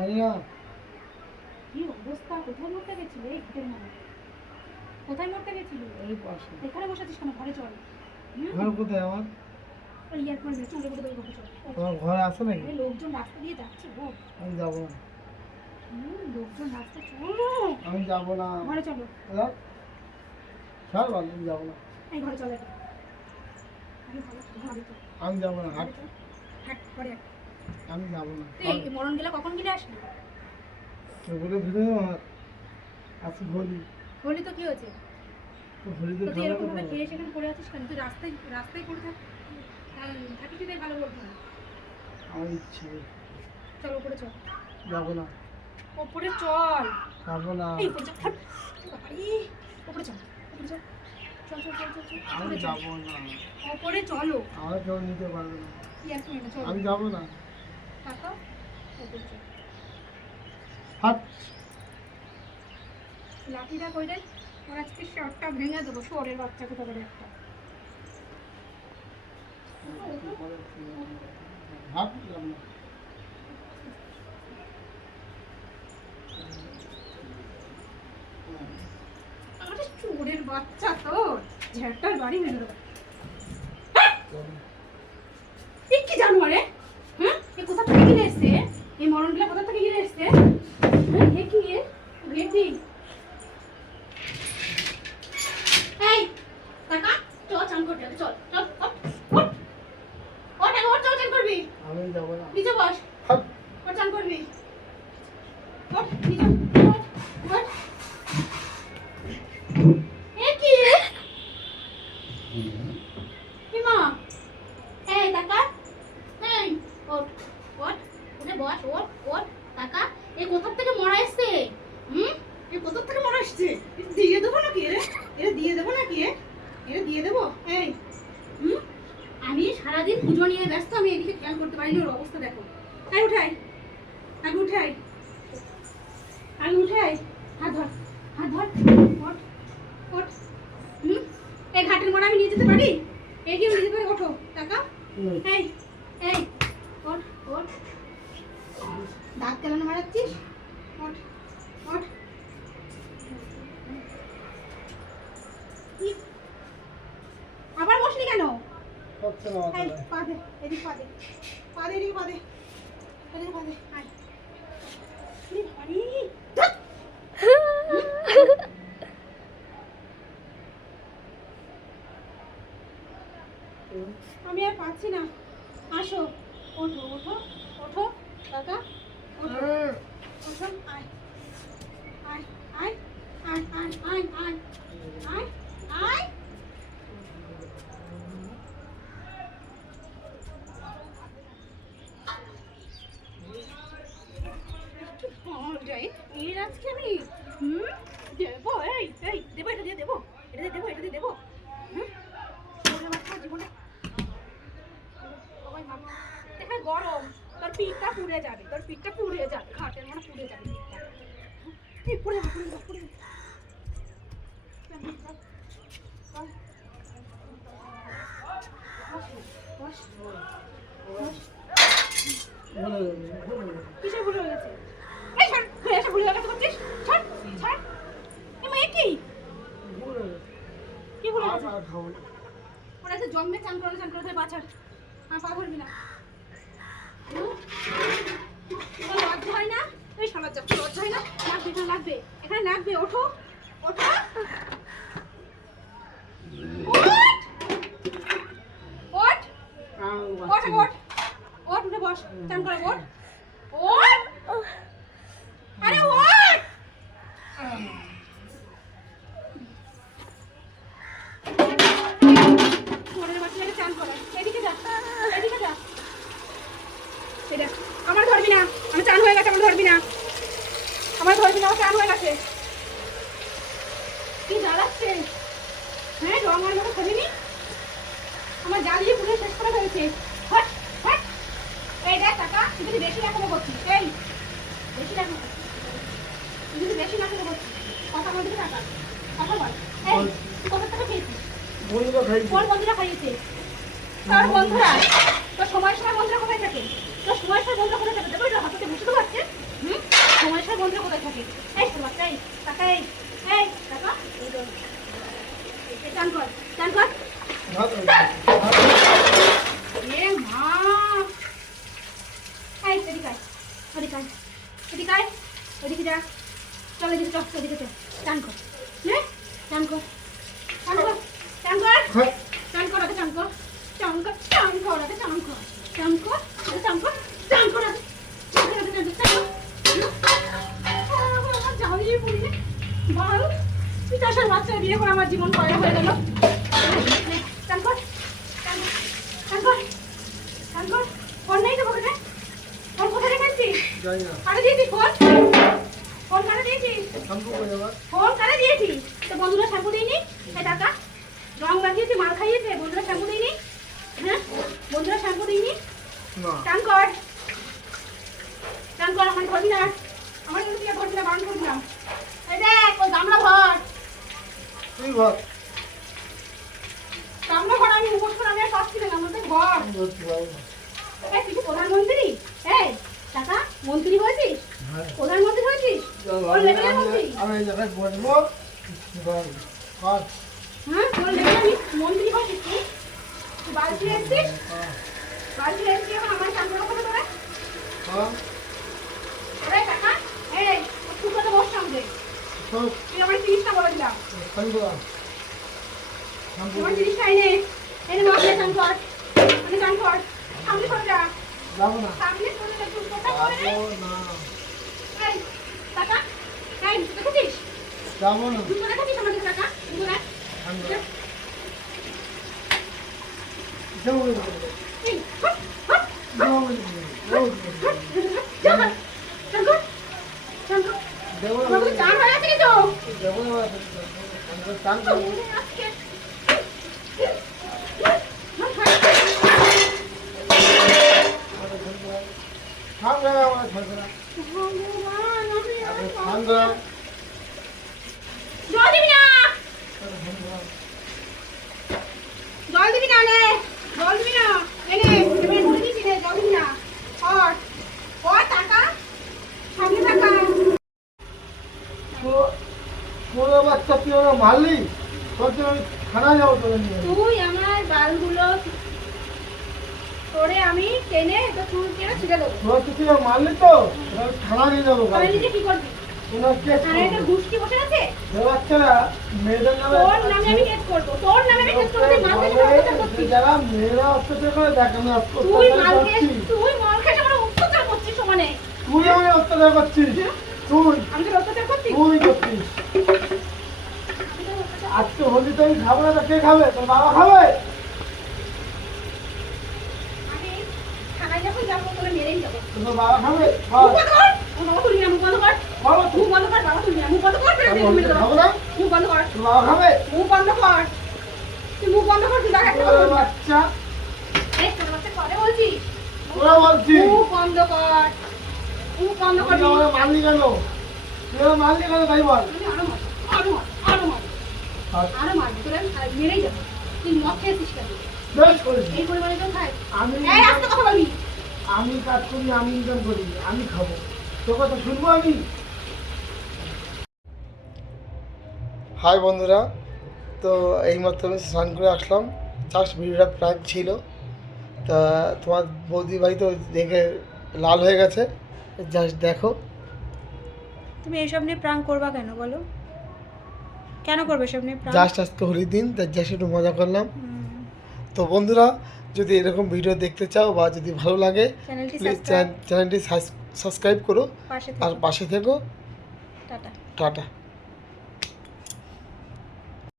জানি না। কি অবস্থা কোথায় মরতে গেছিলে এই ঘুটের মানে কোথায় মরতে গেছিলে এই পাশে। এখানে বসেছিস কেন ঘরে চল ঘর কোথায় আমার? ওই ইয়ারফোন দিয়ে চুলে কোথায় ঘরে চল তোমার ঘর আছে নাকি? লোকজন রাস্তা দিয়ে যাচ্ছে গো আমি যাব না। লোকজন রাস্তা চল আমি যাব না। ঘরে চলো ছাড় বাদ, আমি যাব না। এই ঘরে চলে চল, চল, আমি যাব না হাট চল। হাট, ঘরে হাট। আমি যাব না। তুই মরণ গেলে কখন গেলে আসবি? ওগুলো আমার আছে হোলি। হোলি তো কি হয়েছে? তো তুই এরকম ভাবে খেয়ে সেখানে পড়ে আছিস কেন? তুই রাস্তায় রাস্তায় পড়ে থাক আহ, থাকিস তুই ভালো না। আমার ইচ্ছে চল উপরে চল। যাব না। উপরে চল। যাব না। এই উপরে চল। উপরে চল উপরে চল। চল চল চল চল চল। আমি যাব না। উপরে চলো। আমার কেউ নিতে পারবে না। চল। আমি যাব না। উপরে লাঠিটা কই দেন ওর আজকে শার্টটা ভেঙে দেবো। শোরের বাচ্চা কোথা করে একটা? যাব চোরের বাচ্চা তো ঝ্যাটার বাড়ি মেরে দেবো এ কি জানোয়ারে হ্যাঁ এ কোথা থেকে গিয়ে এসছে এই মরণগুলা কোথা থেকে গিয়ে এসছে হ্যাঁ এ কি এ ভেটি এই কাকা চল চান করতে হবে চল চল ওঠ ওঠ ওঠ আগে ওঠ চল চান করবি আমি যাব না নিচে বস হাট ওঠ চান করবি ওঠ নিচে ওঠ ওঠ এ কি হিমা এই টাকা এই ওঠ ওঠ উঠে বস ওঠ ওঠ টাকা এই কোথার থেকে মরা এসছে হুম এই কোথার থেকে মরা এসছে এ দিয়ে দেবো নাকি রে এটা দিয়ে দেবো নাকি এ? এটা দিয়ে দেবো এই হুম আমি সারাদিন পুজো নিয়ে ব্যস্ত আমি এদিকে খেয়াল করতে পারিনি ওর অবস্থা আয় উঠাই আগে উঠাই। আগে উঠাই হাত ধর হাত ধর ওঠ ওঠ। হুম? এই ঘাটের মোড়া আমি নিয়ে যেতে পারি? এই কি নিয়ে যেতে পারি? ওঠো টাকা। এই এই ওঠ ওঠ। দাঁত কেন মারাচ্ছিস? ওঠ ওঠ। আবার বসলি কেন? হচ্ছে না আমার এই দ্বারা। পা দে এদিক পা দে। পা দে এদিকে পা আমি আর পাচ্ছি না। আসো। ওঠো ওঠো ওঠো কাকা ওঠো। ওঠো আয় আয়। আয় আয় আয় আয় আয় আয় যাই এর আজকে আমি এই দেবো এটা দিয়ে দেবো, এটা দেবো, এটা দিয়ে দেবো। গরম, তোর পিঠটা পুড়ে যাবে, তোর পুড়ে যাবে ঘাটের মানে পুড়ে যাবে পুড়ে যাবে বস। ভুলে গেছে এই ছাড় ঘুরে এসে ভুল হয়ে গেছে করছিস ছাড় ছাড় এ মা এ কি ভুলে যাবে। কি ভুল হয়ে আর গেছে আর খাব। ওরা তো জন্মে চান করে চান করে বাছার আর পা ধরবি না? লজ্জা হয় না? এই শালা লজ্জা হয় না? লাগবে, এখানে লাগবে। এখানে লাগবে, ওঠো ওঠ ওঠ আর ওঠ বাচ্চা ওঠ ওঠ উঠে বস চান করে ওঠ ওঠ আরে ওঠ ঘরের বাচ্চাকে চান করে এদিকে যা এদিকে যা এই দেখ, আমার ধরবি না আমি চান হয়ে গেছে আমার ধরবি না আমার ধরবি না আমার চান হয়ে গেছে কি জ্বালাচ্ছে হ্যাঁ রং আর মতো খাবিনি আমার জ্বালিয়ে পুরো শেষ করে ফেলেছে হট হট এই দেখ কাকা তুই যদি বেশি নাটক করছিস এই বেশি নাটক তুই যদি বেশি নাটক করছিস কথা বলতে টাকা কথা বল এই তুই কত টাকা পেয়েছিস বন্ধুরা খাইছি কোন বন্ধুরা খাইয়েছে? তোর বন্ধুরা তোর সময় সময় বন্ধুরা কোথায় থাকে? তোর সময় সময় বন্ধুরা কোথায় থাকে? দেখো এটা হাতে বুঝতে পারছে হুম? সময় সময় বন্ধুরা কোথায় থাকে? এই বাচ্চা এই টাকা এই এই টাকা এই তো। চান কর চান কর। এ মা! এই, এদিকে আয় এদিকে আয় এদিকে আয়, এদিকে যা, চল এদিকে চল এদিকে চল টান কর। চান কর চান কর চান কর ভাত। চান কর আগে চান কর চান কর চান কর আগে চান কর চান কর আগে চান কর চান কর আগে চান কর আগে চান কর চান কর আমার জামাই পড়ি বাল পিতাশার বাচ্চা বিয়ে করে আমার জীবন পয়লা হয়ে গেল চান কর চান কর চান কর চান কর ফোন নেই তো পকেটে ফোন কোথায় কারে দিয়েছিস ফোন? ফোন করে যাবার ফোন কারে দিয়েছিস? তো বন্ধুরা শ্যাম্পু দিইনি? এই টাকা রং লাগিয়েছে মাল খাইয়েছে বন্ধুরা শ্যাম্পু দিইনি? হ্যাঁ? বন্ধুরা শ্যাম্পু দিইনি? না। চান কর। চান কর আমার ধরবি না আমার কিন্তু তুই ধরবি না না এই দেখ ওই গামলা ভর। তুই ভাত গামলা ভর আমি মুখোশ করে আমি আর পাচ্ছি না গামলাতে ভর। প্রধানমন্ত্রী? এই টাকা মন্ত্রী হয়েছিস? হ্যাঁ। প্রধানমন্ত্রী হয়েছিস? আমি জায়গায় বসবো। হ্যাঁ তোর লেভেলের মন্ত্রী হয়েছিস তুই? তুই বাড়ি ফিরে এসছিস। বাড়ি ফিরে এসছিস এখন আমার চাকরি করে তোরা হ্যাঁ। ওরে এই তুই বস সামনে। তুই আমার তিরিশটা বলে দিলাম। খালি করা। শ্যাম্পু আমার তিরিশটা এনে এনে মাছ চান কর। মানে চান কর। সামনে করে যা। যাব না। সামনে করে যা তুই কোথায় করে যাব না এই টাকা এই দেখেছিস যাব না। তুই দেখেছিস আমাদের টাকা? তুই আমি যাব না। এই হট হট যাব না। যাব না। চান কর যাব না। চান হয়ে আছে কিন্তু। যাব না। চান করব। ঠান্ডা আমার ঠান্ডা ঠান্ডা জল দিবি না। জল দিবি না নে। জল দিবি না। এনে এবারে ধরে দিবি নে জল দিবি না। আর কয় টাকা। সামনে টাকা বাচ্চা তুই মারলি তোর আমি থানায় যাব তোর তুই আমার বালগুলো তোরে আমি টেনে তো চুল কেটে ছিঁড়ে দেবো। তোর মারলি তো থানা নিয়ে যাব তাহলে নিজে কি করবি? থানায় একটা ঘুষ কি বসে আছে? বাচ্চারা মেয়েদের নামে তোর নামে আমি কেস করব। তোর নামে আমি কেস করব তুই অত্যাচার করছিস। যারা মেয়েরা অত্যাচার করে দেখ আমি তুই তুই অত্যাচার করছিস সমানে তুই আমি অত্যাচার করছিস। তুই। আমি তোর অত্যাচার করছিস তুই করছিস। আজকে হোলি তো আমি খাব না কে খাবে? তোর বাবা খাবে? মারলি কেন? মারলি কেন? তাই বল। আমি আরও মার আরও মার আরও মার আর মেরেই যাব। তুই মদ খেয়েছিস কেন? এই পরিমাণে কেউ খায় আমি কথা বলবি। আমি কাজ করি আমি ইনকাম করি আমি খাব। তো কথা শুনব আমি? হাই বন্ধুরা তো এইমাত্র আমি স্নান করে আসলাম। জাস্ট ভিডিওটা প্রায় ছিল। তা তোমার বৌদি ভাই তো দেখে লাল হয়ে গেছে। জাস্ট দেখো। তুমি এইসব নিয়ে প্রাণ করবা কেন বলো? কেন করবে এসব নিয়ে জাস্ট আজকে হোলির দিন তাই জাস্ট একটু মজা করলাম। তো বন্ধুরা যদি এরকম ভিডিও দেখতে চাও বা যদি ভালো লাগে চ্যানেলটি প্লিজ সাবস্ক্রাইব চ্যানেলটি সাবস্ক্রাইব করো আর পাশে থেকো। টাটা। টাটা।